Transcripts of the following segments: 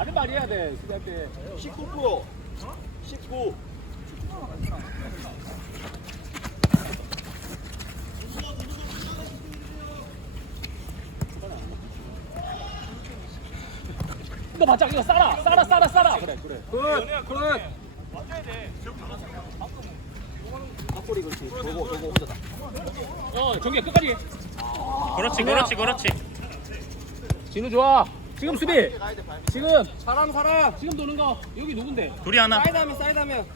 말을 많이 해야 돼 수비할 때19% 19 이거 바짝 이거 싸라 싸라 싸라 싸라. 그래 그래. 굿! 굿! 앞골이 그렇지. 저거 저거 혼자다. 어 정규 끝까지 그렇지 그렇지 그렇지. 진우 좋아 지금 수비. 지금. 사람 사람! 지금 도는 거. 여기 누군데? 둘이 하나. 사이드 하면 사이드 하면.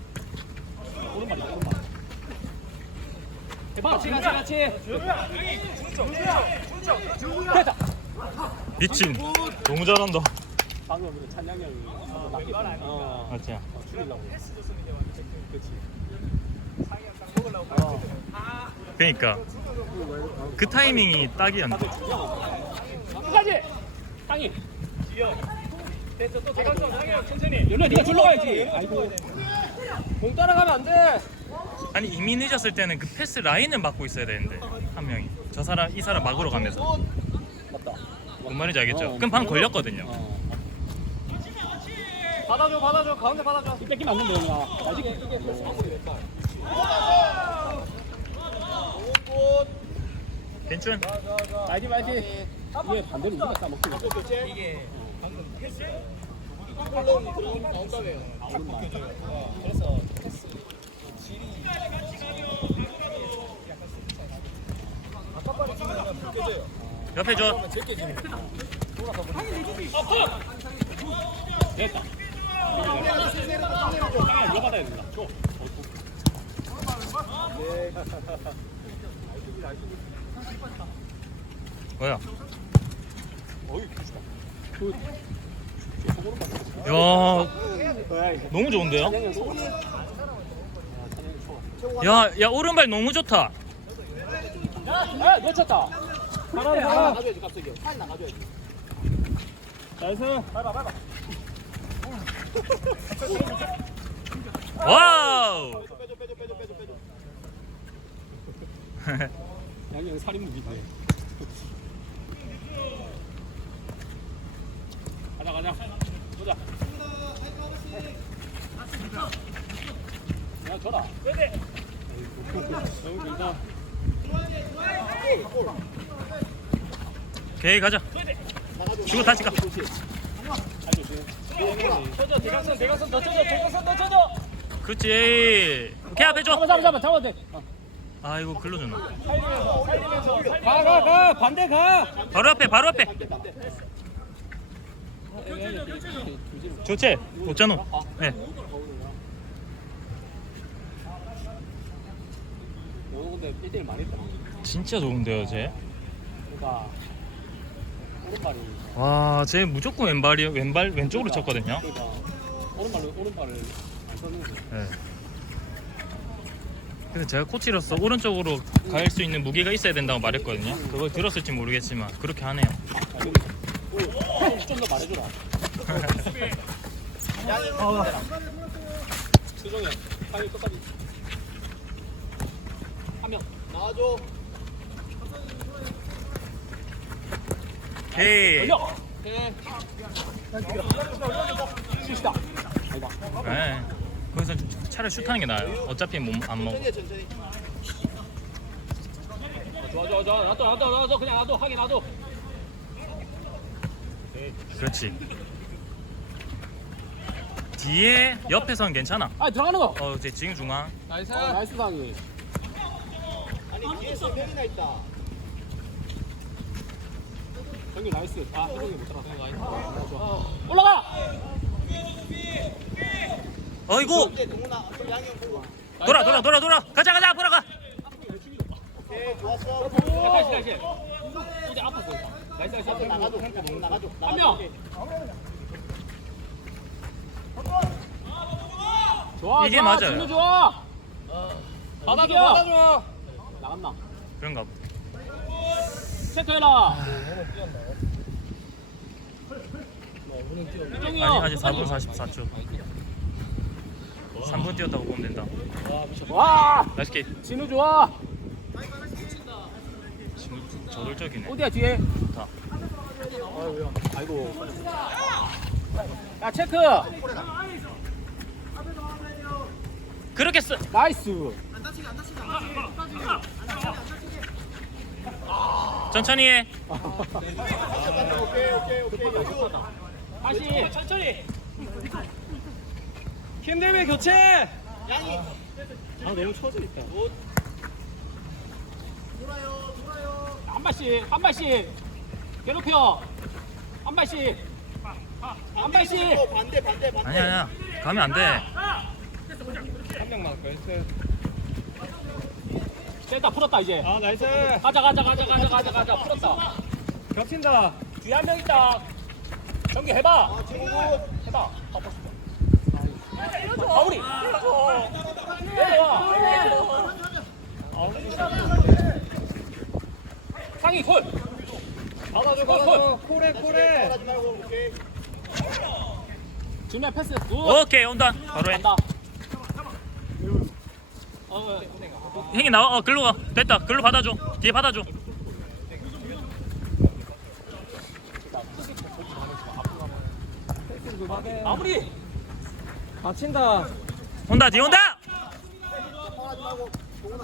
오른발 오른발. 해봐 같이 같이 같이. 됐다. 미친. 너무 잘한다. 방금 그 찬양이 형이 낚였다 어. 맞지? 어, 죽이려고. 그렇지 그니까. 그 타이밍이 딱이었네 끝까지! 상이 됐어 또 대강성 상이 천천히 연우야 네가 줄러 가야지. 아이고. 공 따라가면 안 돼. 아니 이미 늦었을 때는 그 패스 라인을 막고 있어야 되는데 한 명이. 저 사람 이 사람 막으러 가면서. 맞다. 뭔 말인지 알겠죠? 어. 그럼 방 걸렸거든요. 어. 받아줘 받아줘. 가운데 받아줘. 이 뺏기면 안 된다 연우야. 알지? 괜춘 알지 말지. 이게 반대로 우리가 싸먹지. 이게 옆에 줘. 됐다 상이야 이거 받아야 된다 줘 뭐야 어이 그 야 너무 좋은데요? 야, 야 오른발 너무 좋다. 아 놓쳤다 아 나가줘야지 갑자기 한 나가줘야지 나이스 와우. 빼줘 빼줘 빼줘 빼줘 빼줘 빼줘 양이 형 살인 무기인 가자 가자. 보자. 야 줘라. 너무 길다. 오케이 가자. 주고 다시 가 아주 지금 쳐줘 대각선 대각선 더 쳐줘 대각선 더 쳐줘 그렇지. 오케이 앞에 잡아 줘 잡아 잡아 잡아 돼. 어. 아이고 글로 줬나? 살리면서 살리면서 가가 가. 반대 가. 바로 앞에 바로 앞에 좋지 없잖아 네너 근데 1대1 많이 했다 진짜 좋은데요 쟤 그러니까 오른발이 와, 쟤 무조건 왼발이 왼발 왼쪽으로 쳤거든요. 그러니까 오른발로 오른발을 안 썼는 네. 그래서 제가 코치로서 오른쪽으로 갈 수 있는 무게가 있어야 된다고 말했거든요. 그걸 들었을지 모르겠지만 그렇게 하네요. 좀더 말해줘라 수정이 형 파일 끝까지 한 명 나와줘 헤이. 네. 거기서 차라리 슛하는 게 나아요. 어차피 몸안 먹어. 천천히 천천히 좋아 좋아 좋아 놔둬 놔둬 놔둬 그냥 놔둬 하게 놔둬 그렇지. 뒤에 옆에선 괜찮아. 아 들어가는 거. 어, 이제 지금 중앙. 나이스. 어, 나이스 당이. 아니 뒤에 세 명이나 있다. 정규 나이스. 아 해동이 못 들어갔어 나이스. 좋아. 올라가! 어이구. 돌아 돌아 돌아 돌아. 가자 가자 앞으로 가. 오케이 좋았어. 야, 다시 다시 이제 아팠어 나이스 나이스 앞에 나가줘 나가줘 한명 좋아 이게 좋아, 맞아요. 진우 좋아 받아줘. 받아줘 나갔나 그런가 보다. 체크해라 이정이 아니 아직 4분 44초. 3분 뛰었다고 보면 된다. 와 나이스 킥. 진우 좋아 저돌적이네. 어디야 뒤에? 좋다. 아이고. 야 체크! 그렇게 쓰 나이스! 천천히 해. 오케이 오케이 오케이 여주 다시. 천천히. 킴대회 교체! 양이 아 너무 처져 있다. 한 발씩 한 발씩 괴롭혀 한 발씩 한 발씩 어, 반대 반대 반대 아니야 아니야 가면 안돼 한 명만 나이스 됐다 풀었다 이제 아 나이스 가자 가자 가자 가자 가자 가자 풀었다 겹친다 뒤에 한 명 있다 전개 해봐 아 해봐 마무리 내려와 상이 골 받아줘 골, 받아줘. 코레 코레 하지 말고 오케이. 준비한 패스. 굿. 오케이 온다. 바로 해. 간다. 어, 형이 나와. 어 글로 가. 됐다. 글로 받아줘. 뒤에 받아줘. 마무리 다친다. 온다 뒤에 온다.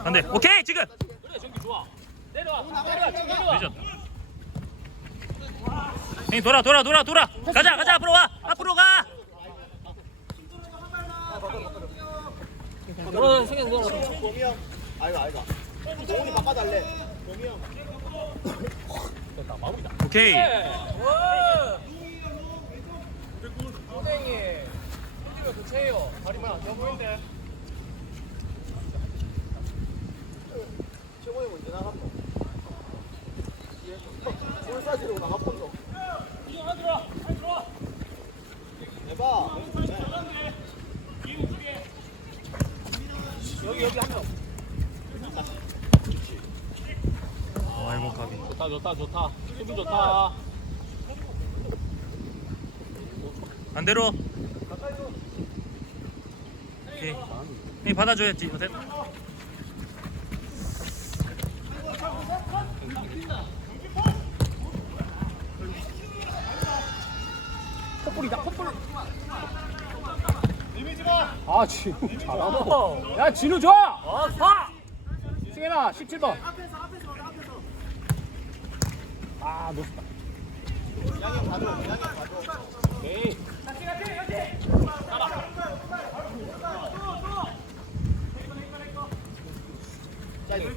안돼. 오케이 지금. 그래 전기 좋아 내려와. 내려와 지금 내려와. 늦었다. 형이 돌아 돌아 돌아 돌아. 가자 가자 앞으로 와 앞으로 가. 돌아 승현 돌아 범이 형 아이가 아이가 동훈이 바꿔달래. 범이. 형 오케이 선생님 킴대회 교체해요. 다리만 안 좋아 보이는데 최고의 문제 나갔노 골사지로 나가본노 해봐 여기 여기 한명 아이고 가비 좋다 좋다 좋다. 수비 좋다. 반대로. 오케이. 형이 받아줘야지 어, 됐 다 콧불이다 콧불 아 진우 잘하노. 야 진우 좋아! 어서 승현아 17번. 아 놓쳤다. 양형 가져 양형 가져 오케이. 자 이거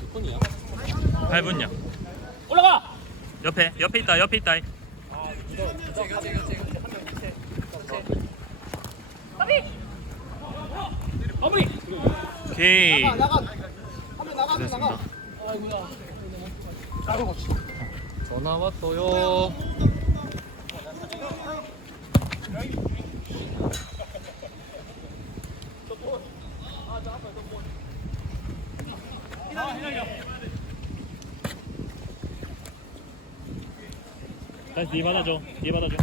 몇 번이야 8분요 올라가! 옆에 옆에 있다 옆에 있다. 마무리! 오케이. 나가 나가. 한명 나가 한명 나가. 됐습니다. 전화 왔어요. 다 시 뒤에 받아줘 뒤에 받아줘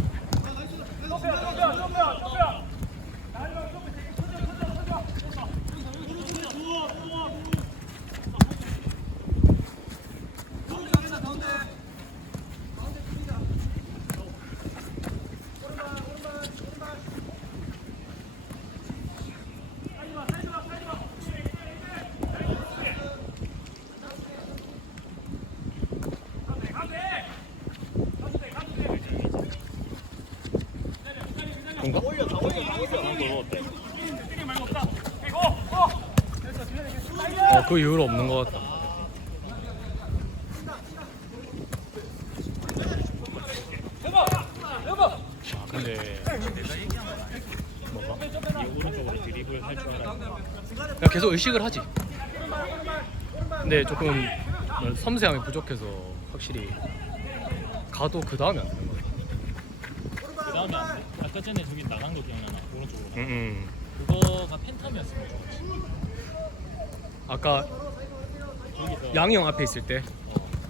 올려 다 올려 다 올려 어 그 이후로 없는 것 같다 아 근데 뭐가? 이 오른쪽으로 드리블 할 줄 알아 그냥 계속 의식을 하지 근데 조금 섬세함이 부족해서 확실히 가도 그 다음에 안 되는 거야 그 다음에 안 돼? 아까 전에 저기 나간 거 기억나나? 오른쪽으로 음, 거. 그거가 팬텀이었으면 좋았지 아까 여기서 양이 형 앞에 있을 때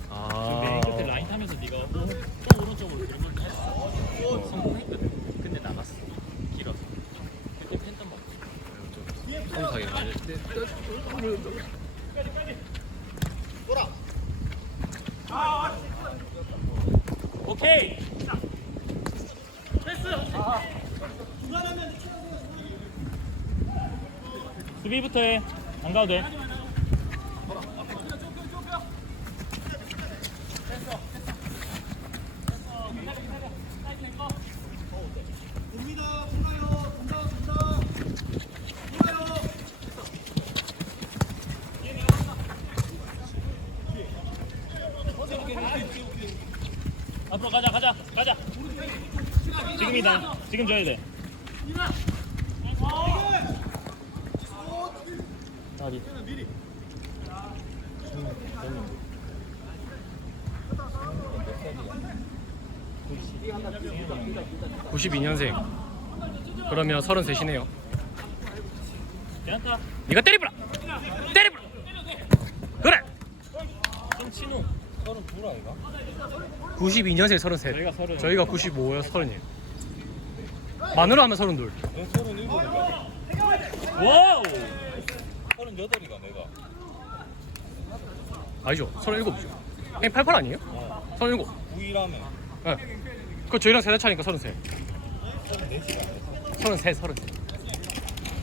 어. 아. 맨 끝에 라인 타면서 네가 오- 또 오른쪽으로 드리블 했어 성공했거든 근데 나갔어 길어서 그때 팬텀 먹고 돼. 돌아. 오케이. 수비부터 해. 안 가도 돼. 앞으로 가자, 가자, 가자. 지금이다. 지금 줘야 돼. 어디? 92년생. 그러면 33이네요. 괜찮다. 네가 때리브라. 때리브라. 그래. 좀 친우. 92년생 33. 저희가 서른. 저희가 95요 30이에요. 만으로 하면 32. 와우. 아니죠. 37이죠. 형님 88 아니에요? 37. 9일하면. 네. 그 저희랑 세달 차니까 33. 33, 33.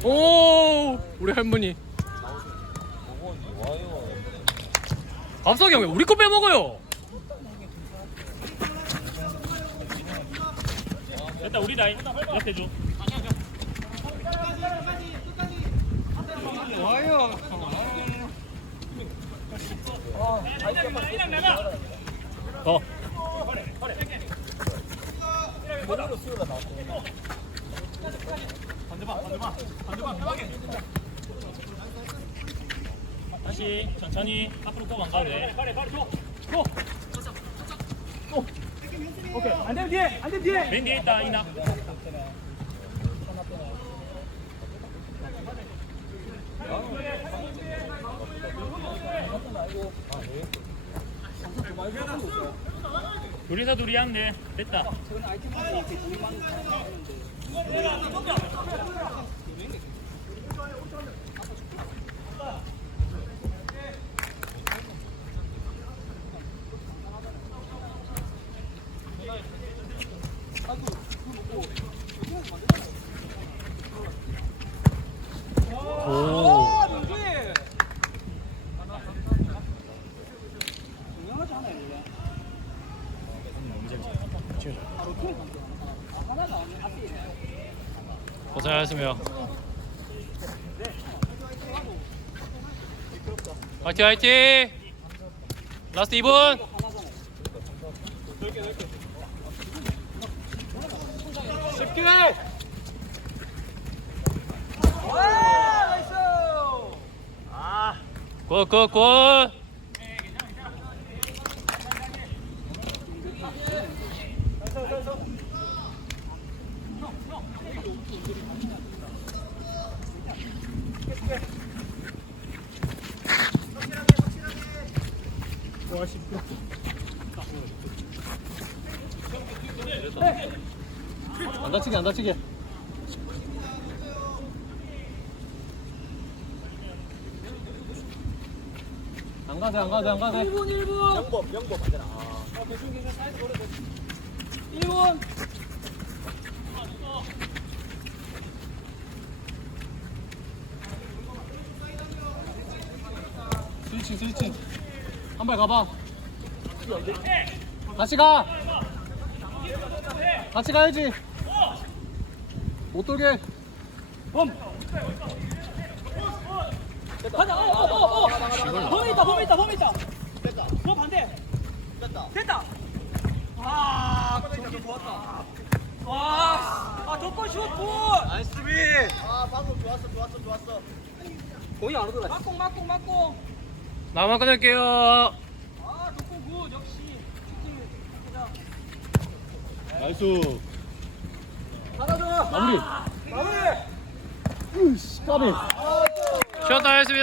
오, 우리 할머니. 앞서기 형왜 우리 거 빼먹어요? 됐다 우리 나이 옆에 줘. 더. 다시 천천히 앞으로 꼭안 가도 돼. 오케이. 안 되면 뒤에. 안 되면 뒤에. 맨 뒤에 있다 이나. 둘이서 둘이 한데 됐다. 오. 고생하셨습니다. 화이팅 화이팅! 라스트 2분! 굿, 굿, 굿! 안 다치게, 안 다치게. 안 가대, 안 가대, 안 가대. 명법, 명법 하잖아. 아. 1분. 스위칭, 스위칭. 한 발 가봐. 같이 가. 같이 가야지. 못 돌게. 가자. 어, 어, 어, 어. 범위 있다. 범위 있다. 범위 있다. 됐다. 너 반대. 됐다. 됐다. 아, 저기 좋았다. 와, 아, 저거 슛 굿. 아, 방금 좋았어, 좋았어, 좋았어. 거의 안 오더라. 막공, 막공, 막공. 나만 끊을게요. 아, 저거 굿. 역시. 나이스. 마무리. 마무리. 까비. 쉬었다 하겠습니다.